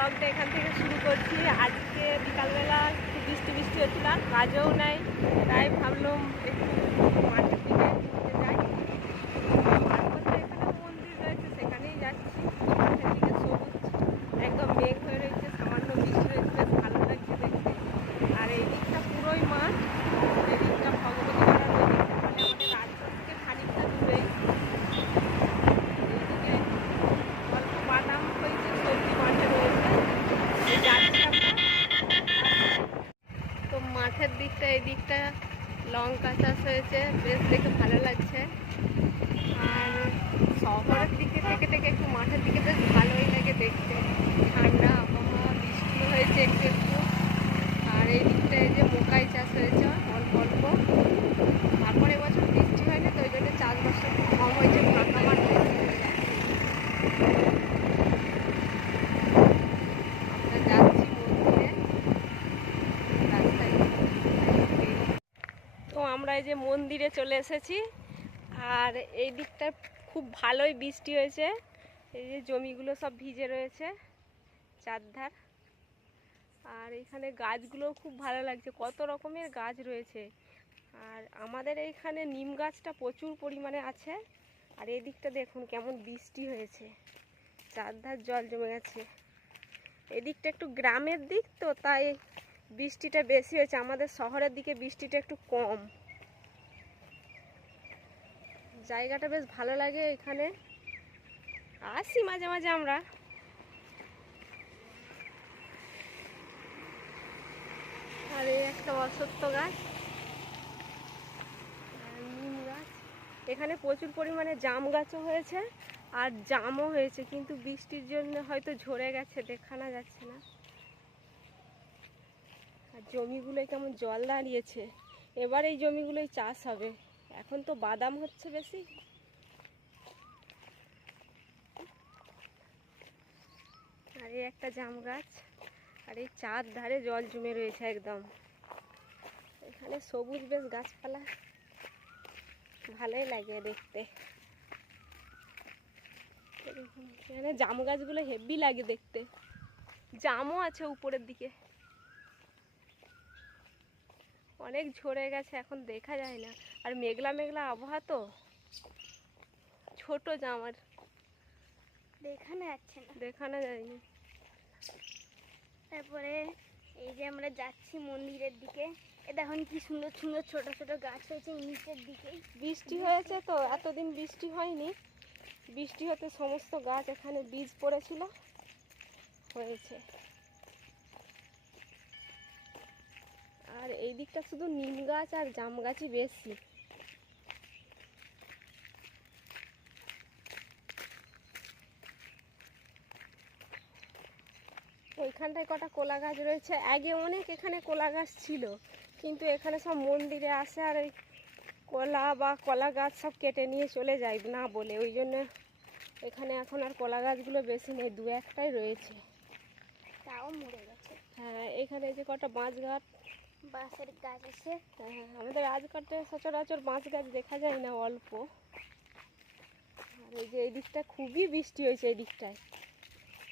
ব্লগটা এখান থেকে শুরু করছি। আজকে বিকালবেলা একটু বৃষ্টি বৃষ্টি হচ্ছিল, আর কাজও নাই, তাই ভাবলাম একটু মাঠের দিকে ঘুরতে যাই। মাঠ বলতে এখানে মন্দির রয়েছে, সেখানেই যাচ্ছি। মাঠের দিকে সবুজ একদম মেঘ হয়ে রয়েছে, সামান্য বৃষ্টি রয়েছে, বেশ ভালো লাগছে দেখতে। আর এই দিকটা পুরোই মাঠ, এই দিকটা ভগবতী পাড়ার ওই দিকটা মানে আমাদের রাজ্য থেকে খানিকটা দূরেই। এইদিকে অল্প বাদাম হয়েছে, সবজি মাঠে রয়েছে, যাচ্ছি আমরা। তো মাঠের দিকটা এই দিকটা লঙ্কা চাষ হয়েছে, বেশ দেখে ভালো লাগছে। আর শহরের দিকে থেকে একটু মাঠের দিকে বেশ ভালোই লাগে দেখতে, ঠান্ডা আবহাওয়া, বৃষ্টি হয়েছে একটু একটু। আর এই দিকটায় যে মকাই চাষ হয়েছে অল্প অল্প, তারপর এবছর বৃষ্টি হয়নি তো ওই জন্য চাষবাসটা খুব কম হয়েছে, ফাঁকা মাঠ বেশি হয়ে গেছে। আমরা যাচ্ছি মন্দিরে, রাস্তায়। তো আমরা এই যে মন্দিরে চলে এসেছি, আর এই দিকটা খুব ভালোই বৃষ্টি হয়েছে, এই যে জমিগুলো সব ভিজে রয়েছে চারধার। আর এখানে গাছগুলো খুব ভালো লাগছে, কত রকমের গাছ রয়েছে। আর আমাদের এইখানে নিম গাছটা প্রচুর পরিমাণে আছে। আর এই দিকটা দেখুন কেমন বৃষ্টি হয়েছে, চারধার জল জমে গেছে। এদিকটা একটু গ্রামের দিক তো, তাই বৃষ্টিটা বেশি হয়েছে, আমাদের শহরের দিকে বৃষ্টিটা একটু কম। জায়গাটা বেশ ভালো লাগে, এখানে আসি মাঝে মাঝে আমরা। আর এই একটা অশ্বত্থ গাছ, নিম গাছ, এখানে প্রচুর পরিমাণে জাম গাছও হয়েছে আর জামও হয়েছে, কিন্তু বৃষ্টির জন্য হয়তো ঝরে গেছে, দেখানো যাচ্ছে না। আর জমিগুলোয় কেমন জল দাঁড়িয়েছে, এবার এই জমিগুলোই চাষ হবে। এখন তো বাদাম হচ্ছে বেশি। আর এই একটা জাম গাছ, আর এই চার ধারে জল জমে রয়েছে একদম। এখানে সবুজ বেশ গাছপালা, ভালোই লাগে দেখতে। এখানে জাম গাছগুলো হেভি লাগে দেখতে, জামও আছে উপরের দিকে, অনেক ঝরে গেছে, এখন দেখা যায় না। আর মেঘলা মেঘলা আবহাওয়া তো, ছোট জাম আর দেখানো যায়নি। তারপরে এই যে আমরা যাচ্ছি মন্দিরের দিকে, এ দেখুন কি সুন্দর সুন্দর ছোট ছোট গাছ হয়েছে নিচের দিকে। বৃষ্টি হয়েছে তো, এতদিন বৃষ্টি হয়নি, বৃষ্টি হতে সমস্ত গাছ এখানে বীজ পড়েছিল, হয়েছে। আর এই দিকটা শুধু নিম গাছ আর জাম গাছই বেশি। ওইখানটায় কটা কলা গাছ রয়েছে, আগে অনেক এখানে কলা গাছ ছিল, কিন্তু এখানে সব মন্দিরে আসে আর এই কলা বা কলা গাছ সব কেটে নিয়ে চলে যায় না বলে, ওই জন্য এখানে এখন আর কলা গাছগুলো বেশি নেই, দু একটাই রয়েছে, তাও মরে গেছে। হ্যাঁ এখানে যে কটা বাঁশ গাছ, বাঁশের গাছ আছে। হ্যাঁ আমাদের রাজঘাটে সচরাচর বাঁশ গাছ দেখা যায় না, অল্প। আর এই যে এই দিকটা খুবই বৃষ্টি হয়েছে, এই দিকটায়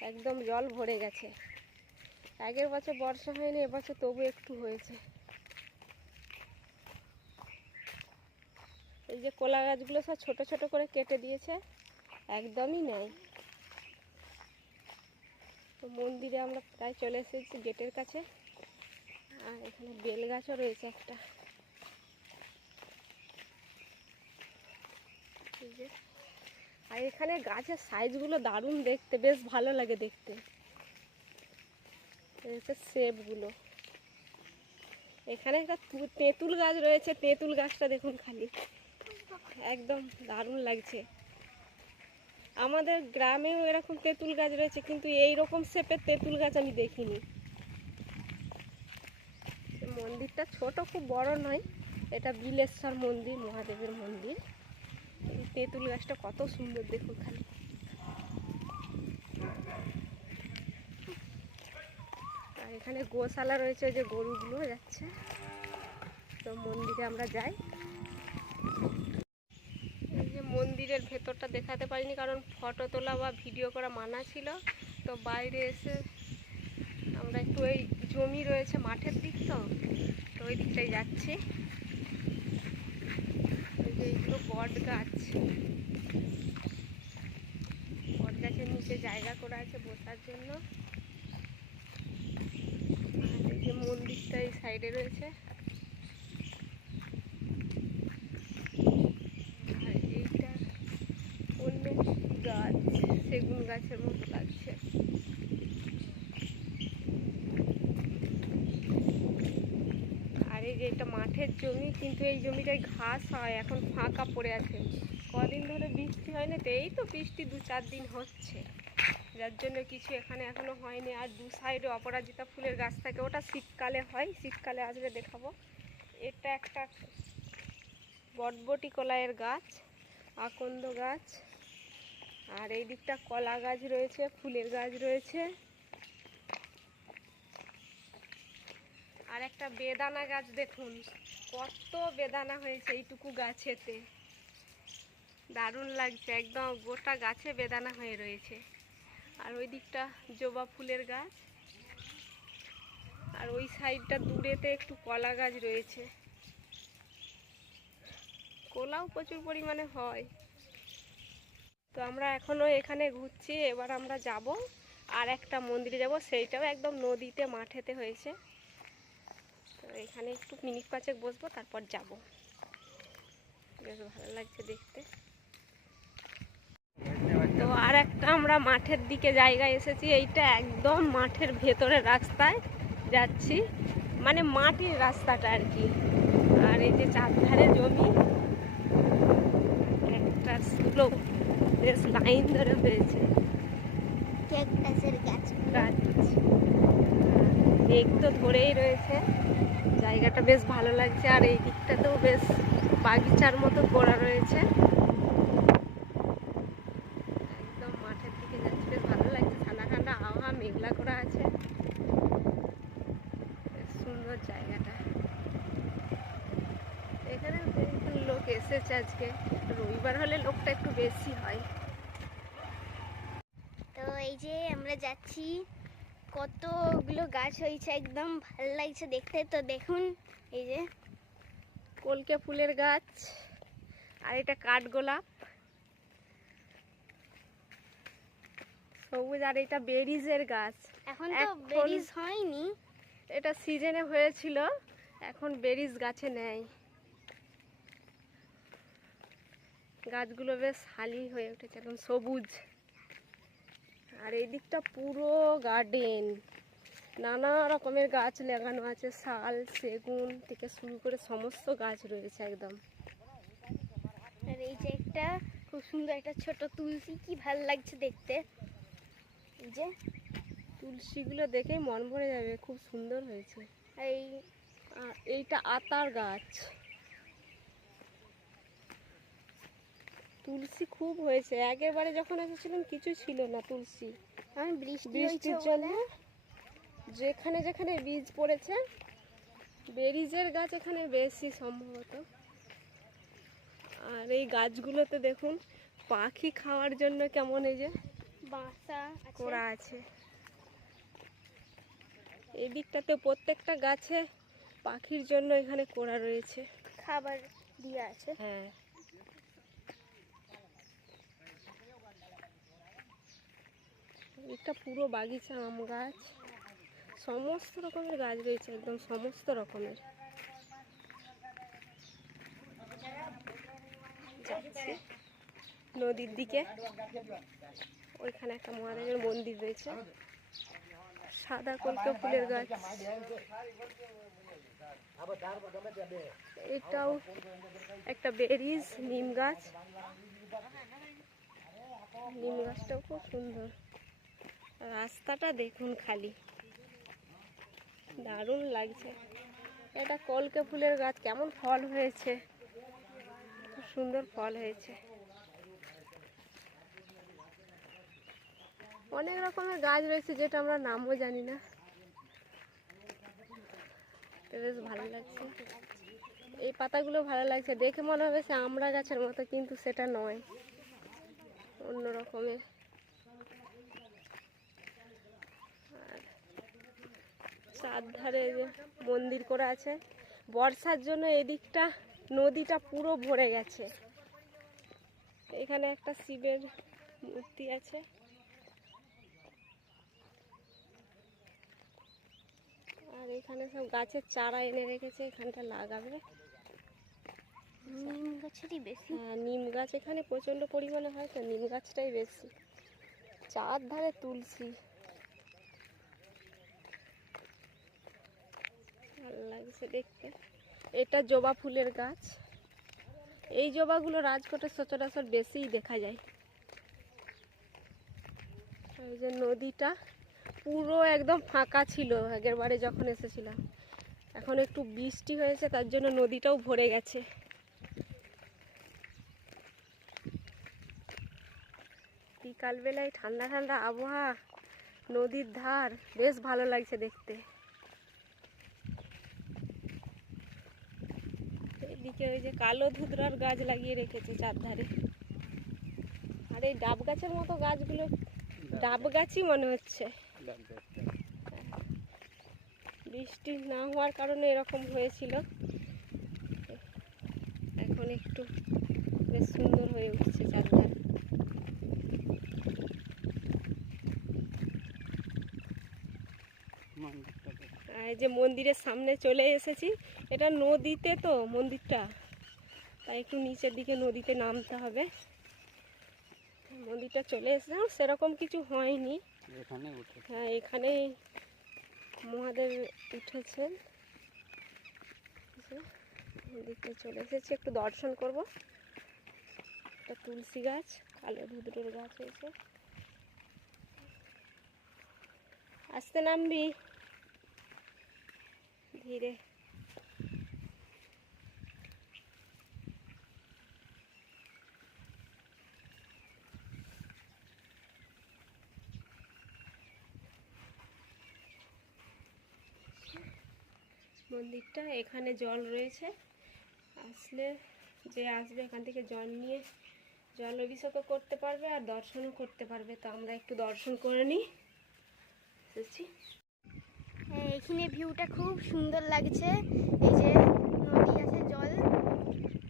একদম জল ভরে গেছে। আগের বছর বর্ষা হয়নি, এবছর তবু একটু হয়েছে। এই যে কলা গাছগুলো সব ছোট ছোট করে কেটে দিয়েছে, একদমই নেই। তো মন্দিরে আমরা প্রায় চলে এসেছি গেটের কাছে। আর এখানে বেল গাছও রয়েছে একটা, এই যে। আর এখানে গাছের সাইজগুলো দারুণ দেখতে, বেশ ভালো লাগে দেখতে। সেবগুলো, এখানে একটা তেঁতুল গাছ রয়েছে, তেঁতুল গাছটা দেখুন খালি, একদম দারুণ লাগছে। আমাদের গ্রামেও এরকম তেঁতুল গাছ রয়েছে, কিন্তু এই রকম শেপের তেঁতুল গাছ আমি দেখিনি। মন্দিরটা ছোট, খুব বড় নয়, এটা বিলেশ্বর মন্দির, মহাদেবের মন্দির। এই তেঁতুল গাছটা কত সুন্দর দেখুন খালি। আর এখানে গোশালা রয়েছে, যে গরুগুলো যাচ্ছে। তো মন্দিরে আমরা যাই। এই যে মন্দিরের ভেতরটা দেখাতে পারিনি, কারণ ফটো তোলা বা ভিডিও করা মানা ছিল, তো বাইরে এসে আমরা একটু ওই জমি রয়েছে মাঠের দিক, তো ওই দিকটাই যাচ্ছি। ওই যে এইগুলো বট গাছ, বট গাছের নিচে জায়গা করা আছে বসার জন্য। আর এই যে মন্দিরটা এই সাইডে রয়েছে। আর এইটা অন্য গাছ, সেগুন গাছের মতো লাগছে। আর এই যে এটা মাঠের জমি, কিন্তু এই জমিটায় ঘাস হয়, এখন ফাঁকা পড়ে আছে। কদিন ধরে বৃষ্টি হয়নি, তো এই তো বৃষ্টি 2-4 দিন হচ্ছে, যার জন্য কিছু এখানে এখনো হয়নি। আর দু সাইডে অপরাজিতা ফুলের গাছ থাকে, ওটা শীতকালে হয়, শীতকালে আসলে দেখাবো। এটা একটা বটবটি কলাইয়ের গাছ, আকন্দ গাছ। আর এই দিকটা কলা গাছ রয়েছে, ফুলের গাছ রয়েছে। আর একটা বেদানা গাছ দেখুন, কত বেদানা হয়েছে এইটুকু গাছেতে, দারুণ লাগছে, একদম গোটা গাছে বেদানা হয়ে রয়েছে। আর ওই দিকটা জবা ফুলের গাছ, আর ওই সাইডটা দূরেতে একটু কলা গাছ রয়েছে। কলাও প্রচুর পরিমাণে হয়। তো আমরা এখনো এখানে ঘুরছি, এবার আমরা যাব আর একটা মন্দিরে যাব, সেইটাও একদম নদীতে মাঠেতে হয়েছে। তো এখানে একটু মিনিট 5 বসবো, তারপর যাব। বেশ ভালো লাগছে দেখতে। তো আর একটা আমরা মাঠের দিকে জায়গায় এসেছি, এইটা একদম মাঠের ভেতরের রাস্তায় যাচ্ছি, মানে মাটির রাস্তাটা আর কি। আর এই যে চারধারে জমি, একটা স্লোপ বেশ লাইন ধরে হয়েছে, ক্যাকটাসের গাছ। মেঘ তো ধরেই রয়েছে, জায়গাটা বেশ ভালো লাগছে। আর এই দিকটাতেও বেশ বাগিচার মতো করা রয়েছে, একদম মাঠের দিকে যাচ্ছি, বেশ ভালো লাগছে। ঠান্ডা ঠান্ডা হাওয়া, মেঘলা করা আছে, বেশ সুন্দর জায়গাটা। এখানে কিন্তু লোক এসেছে আজকে, রবিবার হলে লোকটা একটু বেশি হয়। তো এই যে আমরা যাচ্ছি, কতগুলো গাছ হয়েছে, একদম ভালো লাগছে দেখতে। তো দেখুন এই যে কলকে ফুলের গাছ, আর এটা কাঠগোলাপ সবুজ, আর এটা বেরিজের গাছ। এখন তো বেরিজ হয়নি, এটা সিজনে হয়েছিল, এখন বেরিজ গাছে নেই। গাছগুলো বেশ হালি হয়ে উঠেছে, এখন সবুজ। আর এই দিকটা পুরো গার্ডেন, নানা রকমের গাছ লাগানো আছে, শাল সেগুন থেকে শুরু করে সমস্ত গাছ রয়েছে একদম। আর এই যে একটা খুব সুন্দর একটা ছোট তুলসী, কি ভালো লাগছে দেখতে। এই যে তুলসীগুলো দেখেই মন ভরে যাবে, খুব সুন্দর হয়েছে। এই এইটা আতার গাছ, তুলসী খুব হয়েছে। আগেরবারে যখন এসেছিলাম কিছু ছিল না তুলসী, এখন বৃষ্টির বৃষ্টির জন্য যেখানে যেখানে বীজ পড়েছে, বেরিজের গাছ এখানে বেশি সম্ভবত। আর এই গাছগুলোতে দেখুন পাখি খাওয়ার জন্য কেমন এই যে বাসা করা আছে। এই দিকটাতে প্রত্যেকটা গাছে পাখির জন্য এখানে করা রয়েছে, খাবার দিয়ে আছে। হ্যাঁ। এটা পুরো বাগিচা, আম গাছ, সমস্ত রকমের গাছ রয়েছে, একদম সমস্ত রকমের। যাচ্ছি নদীর দিকে, ওইখানে একটা মহাদেবের মন্দির রয়েছে, সাদা কলকে ফুলের গাছ। এটাও একটা বেরিজ, নিম গাছ, নিম গাছটাও খুব সুন্দর। রাস্তাটা দেখুন খালি, দারুণ লাগছে। এটা কলকে ফুলের গাছ, কেমন ফল হয়েছে, খুব সুন্দর ফল হয়েছে। অনেক রকমের গাছ রয়েছে যেটা আমরা নামও জানি না, বেশ ভালো লাগছে। এই পাতাগুলো ভালো লাগছে, দেখে মনে হবে সে আমড়া গাছের মতো, কিন্তু সেটা নয়, অন্য রকমের। চারধারে যে মন্দির করা আছে। বর্ষার জন্য এদিকটা নদীটা পুরো ভরে গেছে। এখানে একটা শিবের মূর্তি আছে। আর এখানে সব গাছের চারা এনে রেখেছে, এখানটা লাগাবে। নিম গাছেরই বেশি। হ্যাঁ, নিম গাছ এখানে প্রচণ্ড পরিমাণে হয়, তো নিম গাছটাই বেশি। চারধারে তুলসী, ভালো লাগছে দেখতে। এটা জবা ফুলের গাছ। এই জবাগুলো রাজকোটে সচরাচর বেশিই দেখা যায়। এই যে নদীটা পুরো একদম ফাঁকা ছিল আগের বারে যখন এসেছিলাম। এখন একটু বৃষ্টি হয়েছে, তার জন্য নদীটাও ভরে গেছে। বিকালবেলায় ঠান্ডা ঠান্ডা আবহাওয়া, নদীর ধার, বেশ ভালো লাগছে দেখতে। এদিকে ওই যে কালো ধুতরার গাছ লাগিয়ে রেখেছে চারধারে। আর এই ডাব গাছের মতো গাছগুলো ডাব গাছই মনে হচ্ছে। বৃষ্টি না হওয়ার কারণে এরকম হয়েছিল, এখন একটু বেশ সুন্দর হয়ে উঠছে চারধার। এই যে মন্দিরের সামনে চলে এসেছি। এটা নদীতে তো মন্দিরটা, তাই একটু নিচের দিকে নদীতে নামতে হবে। মন্দিরটা চলে এসেছিলাম, সেরকম কিছু হয়নি। হ্যাঁ, এখানে মহাদেব উঠেছেন। মন্দিরটা চলে এসেছি, একটু দর্শন করব। একটা তুলসী গাছ, কালো ধুতরোর গাছ হয়েছে। আস্তে নামবি, ধীরে। মন্দিরটা এখানে জল রয়েছে, আসলে যে আসবে এখান থেকে জল নিয়ে জল অভিষেকও করতে পারবে আর দর্শনও করতে পারবে। তো আমরা একটু দর্শন করে নিই। এসেছি। এখানে ভিউটা খুব সুন্দর লাগছে। এই যে নদী আছে, জল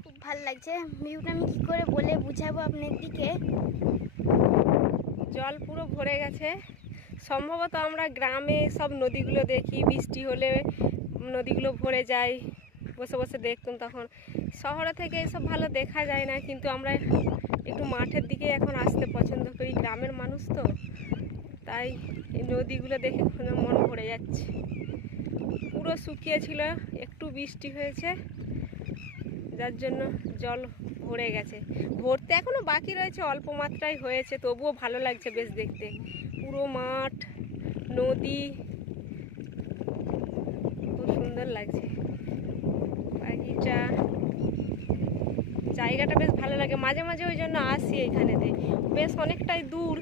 খুব ভালো লাগছে। ভিউটা আমি কি করে বলে বুঝাবো আপনাদেরকে। জল পুরো ভরে গেছে। সম্ভবত আমরা গ্রামে সব নদীগুলো দেখি, বৃষ্টি হলে নদীগুলো ভরে যায়, বসে বসে দেখতাম তখন। শহরে থেকে এসব ভালো দেখা যায় না, কিন্তু আমরা একটু মাঠের দিকে এখন আসতে পছন্দ করি। গ্রামের মানুষ তো, তাই এই নদীগুলো দেখে মন ভরে যাচ্ছে। পুরো শুকিয়ে ছিল, একটু বৃষ্টি হয়েছে যার জন্য জল ভরে গেছে। ভরতে এখনো বাকি রয়েছে, অল্প মাত্রায় হয়েছে, তবুও ভালো লাগছে বেশ দেখতে। পুরো মাঠ, নদী, খুব সুন্দর লাগছে। বাগিচা, জায়গাটা বেশ ভালো লাগে। মাঝে মাঝে ওই জন্য আসি এখানেতে। বেশ অনেকটাই দূর,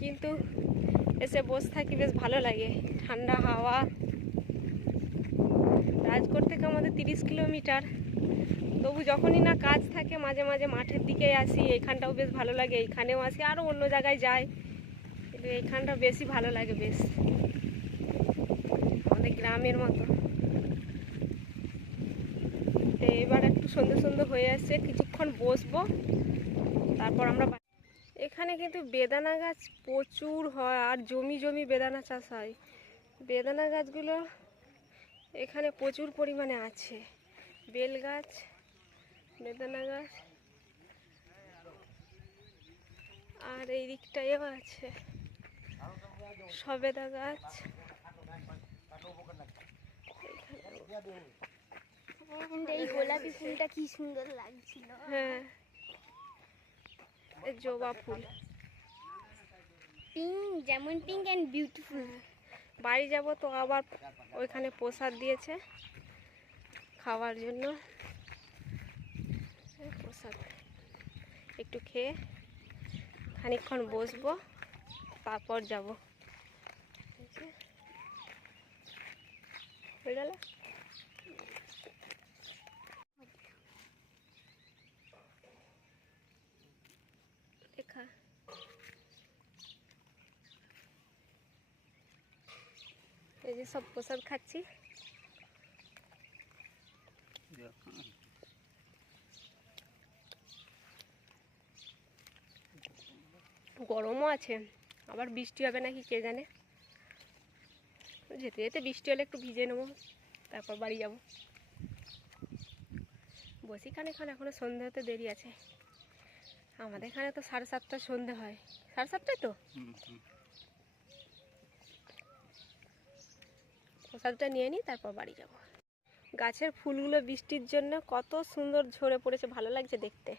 কিন্তু এসে বসে থাকি, বেশ ভালো লাগে। ঠান্ডা হাওয়া। রাজকোট থেকে আমাদের 30 কিলোমিটার। তবু যখনই না কাজ থাকে মাঝে মাঝে মাঠের দিকে আসি। এইখানটাও বেশ ভালো লাগে, এইখানেও আসি, আরও অন্য জায়গায় যাই, কিন্তু এইখানটা বেশি ভালো লাগে বেশ, আমাদের গ্রামের মতো। এবার একটু সন্ধ্যে সন্ধ্যে হয়ে আসছে, কিছুক্ষণ বসবো, তারপর আমরা। এখানে কিন্তু বেদানা গাছ প্রচুর হয়, আর জমি জমি বেদানা চাষ হয়। বেদানা গাছগুলো এখানে প্রচুর পরিমাণে আছে। বেল গাছ, বেদানা গাছ, আর এই দিকটায়ও আছে সবেদা গাছ। এই গোলাপি ফুলটা কি সুন্দর লাগছিল। হ্যাঁ, এই জবা ফুল, পিঙ্ক, যেমন পিঙ্ক অ্যান্ড বিউটিফুল। বাড়ি যাব তো আবার ওইখানে প্রসাদ দিয়েছে খাওয়ার জন্য। প্রসাদ একটু খেয়ে খানিকক্ষণ বসবো, তারপর যাব। হয়ে গেল। দেখা এই এই যে সব প্রসাদ খাচ্ছি। গরমও আছে, আবার বৃষ্টি হবে নাকি কে জানে। যেতে যেতে বৃষ্টি হলে একটু ভিজে নেবো, তারপর বাড়ি যাব। বসি খানিকক্ষণ, এখনো সন্ধে হতে দেরি আছে। আমাদের এখানে তো 7:30 সন্ধে হয়। 7:30 তো। প্রসাদটা নিয়ে নিই, তারপর বাড়ি যাব। গাছের ফুলগুলো বৃষ্টির জন্য কত সুন্দর ঝরে পড়েছে, ভালো লাগছে দেখতে।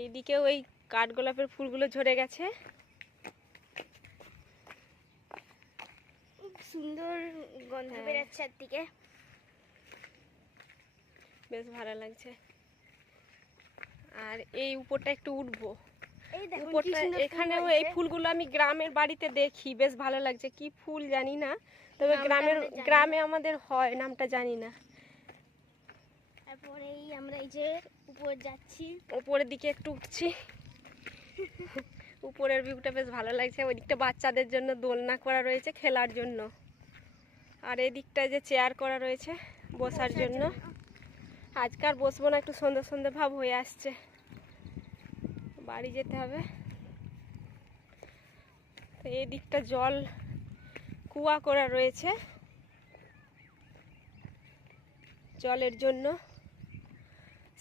এইদিকে ওই কাঠগোলাপের ফুলগুলো ঝরে গেছে। খুব সুন্দর গন্ধ বেরোচ্ছে একদিকে, বেশ ভালো লাগছে। আর এই উপরটা একটু উঠবো, এই দেখুন কি উপরটা সুন্দর ফুল এখানেও এই হয়েছে। ফুলগুলো আমি গ্রামের বাড়িতে দেখি, বেশ ভালো লাগছে। কি ফুল জানি না, তবে নামটা আমরা জানি না। গ্রামে আমাদের হয়, নামটা জানি না। তারপরে এই আমরা এই যে উপর যাচ্ছি, উপরের দিকে একটু উঠছি। উপরের ভিউটা বেশ ভালো লাগছে। ওই দিকটা বাচ্চাদের জন্য দোলনা করা রয়েছে, খেলার জন্য। আর এই দিকটায় যে চেয়ার করা রয়েছে বসার জন্য। আজকাল বসবো না, একটু সন্ধ্যে সন্ধ্যে ভাব হয়ে আসছে, বাড়ি যেতে হবে। তো এই দিকটা জল কুয়া করা রয়েছে জলের জন্য।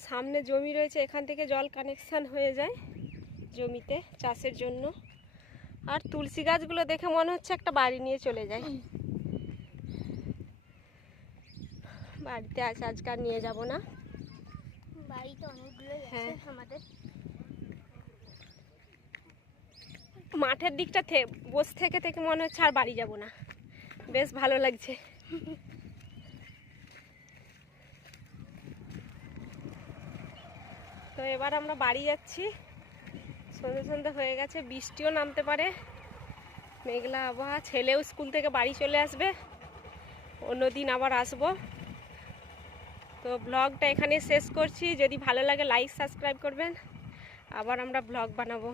সামনে জমি রয়েছে, এখান থেকে জল কানেকশন হয়ে যায় জমিতে চাষের জন্য। আর তুলসী গাছগুলো দেখে মনে হচ্ছে একটা বাড়ি নিয়ে চলে যায়। বাড়িতে আছে, আজকাল নিয়ে যাব না। বাড়িতে অনেকগুলো আছে আমাদের। মাঠের দিকটা বসে থেকে থেকে মনে হচ্ছে আর বাড়ি যাব না, বেশ ভালো লাগছে। তো এবার আমরা বাড়ি যাচ্ছি। সন্ধ্যে সন্ধ্যে হয়ে গেছে, বৃষ্টিও নামতে পারে, মেঘলা আবহাওয়া। ছেলেও স্কুল থেকে বাড়ি চলে আসবে, অন্যদিন আবার আসবো। তো ব্লগটা এখানে শেষ করছি। যদি ভালো লাগে লাইক সাবস্ক্রাইব করবেন, আবার আমরা ব্লগ বানাবো।